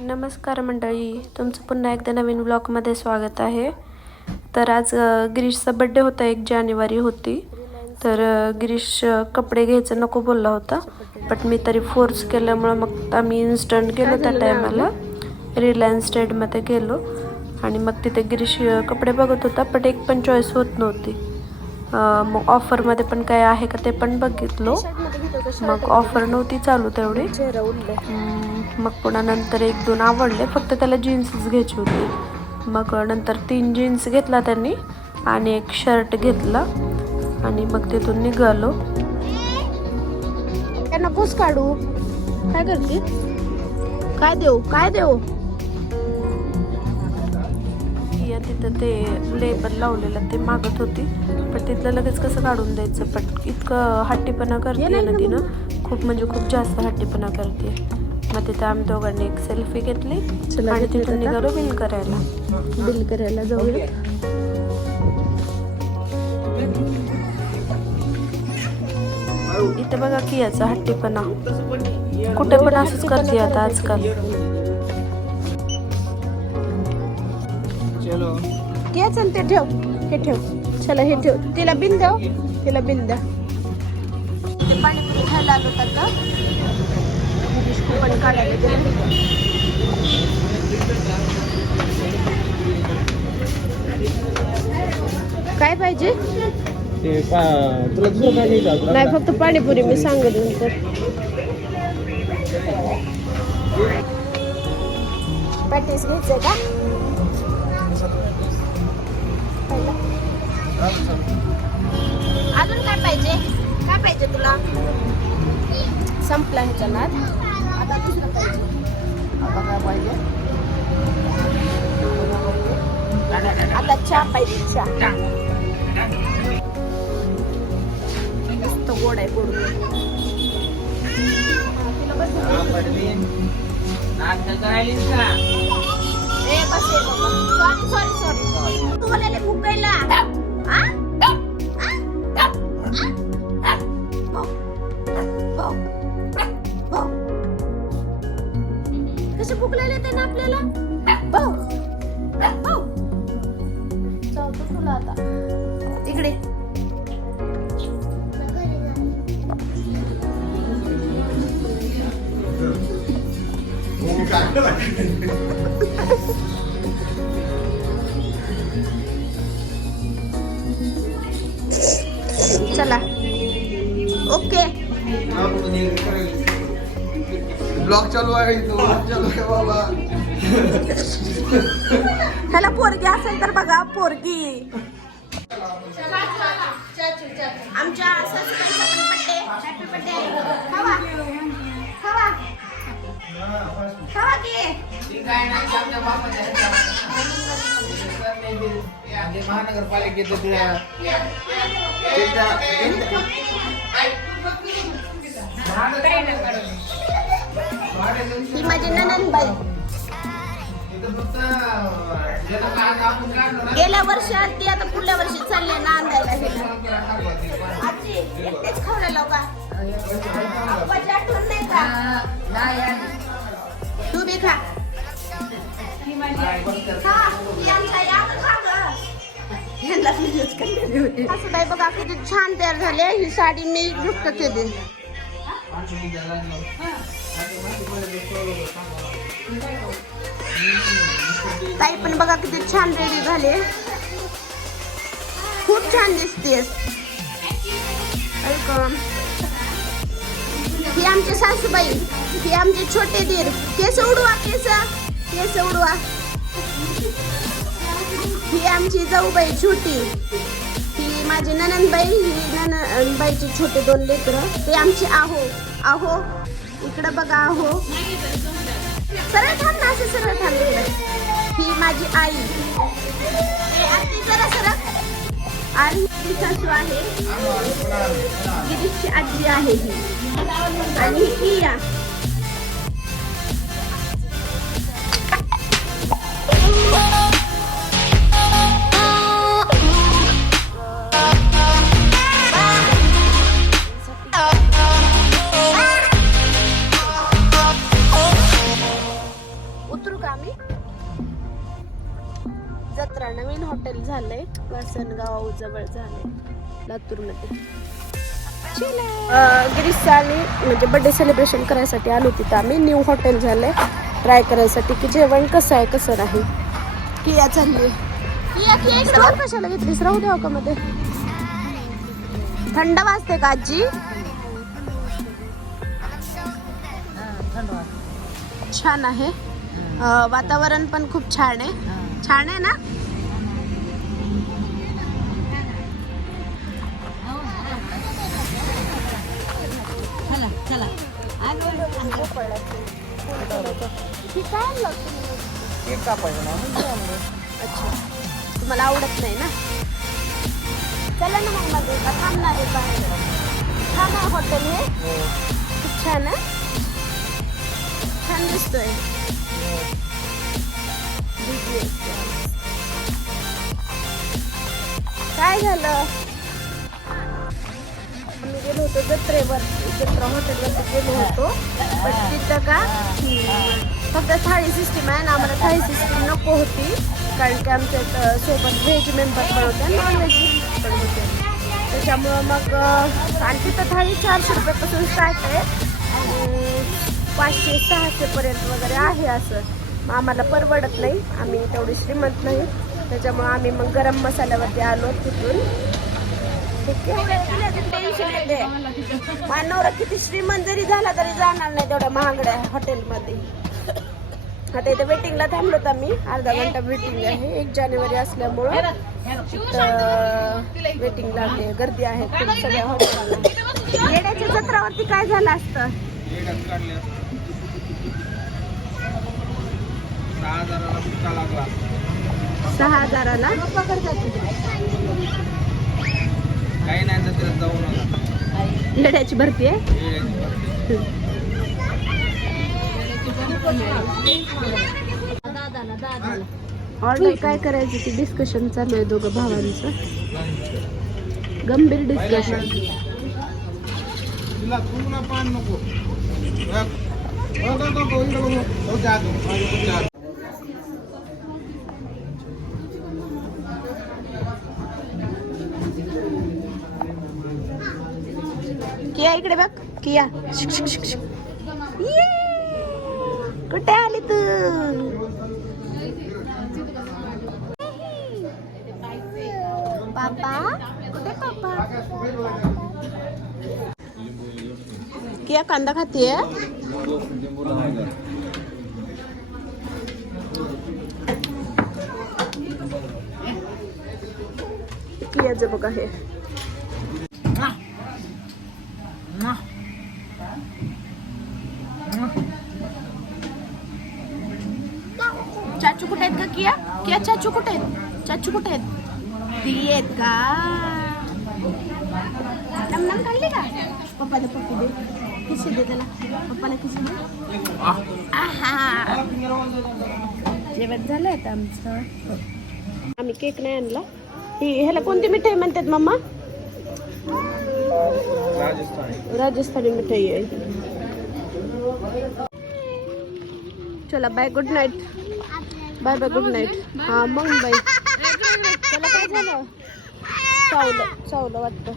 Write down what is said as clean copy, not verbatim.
नमस्कार मंडळी, तुमचं पुन्हा एकदा नवीन ब्लॉगमध्ये स्वागत आहे. तर आज गिरीशचा बड्डे होता, 1 जानेवारी होती. तर गिरीश कपडे घ्यायचं नको बोलला होता, बट मी तरी फोर्स केल्यामुळं मग आम्ही इन्स्टंट गेलो. त्या टायमाला रिलायन्स ट्रेडमध्ये गेलो आणि मग तिथे गिरीश कपडे बघत होता, बट एक पण चॉईस होत नव्हती. मग ऑफरमध्ये पण काय आहे का ते पण बघितलो, मग ऑफर नव्हती चालू तेवढी. मग पुन्हा नंतर 1-2 आवडले, फक्त त्याला जीन्सच घ्यायची होती. मग नंतर 3 जीन्स घेतला त्यांनी आणि 1 शर्ट घेतला आणि मग तिथून निघालो. त्यांना पोस काढू काय करते, काय देऊ तिथं ते लेबल लावलेलं ते मागत होती, पण तिथलं लगेच कसं काढून द्यायचं. पण इतकं हट्टीपणा करते ना तिनं, खूप म्हणजे खूप जास्त हट्टीपणा करते. मग तिथं आम्ही दोघांनी एक सेल्फी घेतली आणि तिथून निघालो बिल करायला जाऊया. इथे बघा की याचा हट्टीपणा कुठे पण असंच करते आता आजकाल. चल ते ठेव, हे ठेव, चला हे ठेव, तिला बिल द्या. ते पाणीपुरी खायला आलो आता, पण काढायला गेलो. काय पाहिजे? नाही, फक्त पाणीपुरी मी सांगत नंतर. पॅटीस घ्यायचंय का? अजून काय पाहिजे तुला? संपला ह्याचा नाद, आता दुसरं पाहिजे. आता काय पाहिजे? आता चहा पाहिजे. चहा मस्त गोड आहे, गोड. सॉरी तू बोलायला फुकायला. कसे भूक लागले ना आपल्याला. चालतो तुला आता इकडे. चला ओके. ब्लॉग चालू आहे बाबा. ह्याला पोरगी असेल तर बघा, पोरगी. आमच्या सासूबाईचा पण बर्थडे. Happy birthday. खावा की महानगरपालिकेत ही माझी ननंदबाई. गेल्या वर्षी आली, आता पुढल्या वर्षी चालले नांदायला. आजी एकटेच खावला का? आप्पाची आठवण नाही का? तू बी खा. सासूबाई बघा किती छान तयार झाले. ही साडी मी गिफ्ट केली. ताई पण बघा किती छान रेडी झाले, खूप छान दिसतेस. ही आमची सासूबाई, ही आमचे छोटे दीर. केस उडवा. ही आमची जाऊबाई छोटी. ही माझी ननंदबाई. ही ननंदबाईची छोटे 2 लेकरं. ते आमचे आहो. इकडं बघा आहो. सरळ थांब ना, असं सरळ थांब. ही माझी आई. आणि ही सासू आहे, गिरीशची आजी आहे ही. आणि ही किया. का आम्ही? जत्रा नवीन हॉटेल झालंय वासनगाव जवळ झालंय लातूर मध्ये. गिरीशचा आणि म्हणजे बर्थडे सेलिब्रेशन करायसाठी आलो तिथं आम्ही. न्यू हॉटेल झालंय ट्राय करायसाठी की जेवण कसं आहे कसं नाही. किया चालली किया इकडे कशाला घेतलीस? राहू द्या का मध्ये. थंड वाजते का आजी? छान आहे. वातावरण पण खूप छान आहे. छान आहे ना? अच्छा, तुम्हाला आवडत नाही ना? चला ना मग मध्ये का थांबणार आहे बाहेर? छान आहे हॉटेल हे. खूप छान आहे. छान दिसतोय. काय झालं? आम्ही गेलो होतो जत्रेवर, जत्रा हॉटेलवरती गेलो होतो. पण तिथं का फक्त थाळी सिस्टीम आहे ना, आम्हाला थाळी सिस्टीम नको होती. कारण की आमच्या सोबत व्हेज मेंबर पण होते, नॉन व्हेज पण होते. त्याच्यामुळं मग आणि तिथं थाळी 400 रुपयापासून स्टार्ट आहे आणि 500-600 पर्यंत वगैरे आहे. असं मग आम्हाला परवडत नाही, आम्ही तेवढी श्रीमंत नाही. त्याच्यामुळं आम्ही मग गरम मसाल्यावरती आलो तिथून. टेन्शन येते. मानवरा किती श्रीमंत जरी झाला तरी जाणार नाही तेवढ्या महागड्या हॉटेलमध्ये. आता इथे वेटिंगला थांबलोत आम्ही. अर्धा घंटा वेटिंग आहे. 1 जानेवारी असल्यामुळं वेटिंग लागली. गर्दी आहे खूप सगळ्या हॉटेलला. येण्याच्या जत्रावरती काय झालं असतं? 6,000ला काही नाही जत्रेत जाऊ नका. येड्याची भरती आहे. ऑर्डर काय करायचं ते डिस्कशन चालू आहे दोघं भावांचं. गंभीर डिस्कशन. तुला पूर्ण पान नको. किया इकडे बघ. किया ये कुठे आली तू? पापा कुठे पापा? किया कांदा खातीये. कियाचं बघा हे. चाचू कुठे आहेत का किया? किया चाचू कुठे आहेत? चाचू कुठे आहेत? ती आहेत का? नमनम खाल्ली का? पप्पाला पप्पी दे. किशी दे त्याला. पप्पाला किशी दे. आहा. जेवण झालंय आता आमचं. आम्ही केक नाही आणला. ह्याला कोणती मिठाई म्हणतात मम्मा? राजस्थानी मिठाई आहे. चला bye, good night. Bye bye, good night. हा मग बाई. त्याला काय झालं? चावलं वाटतं.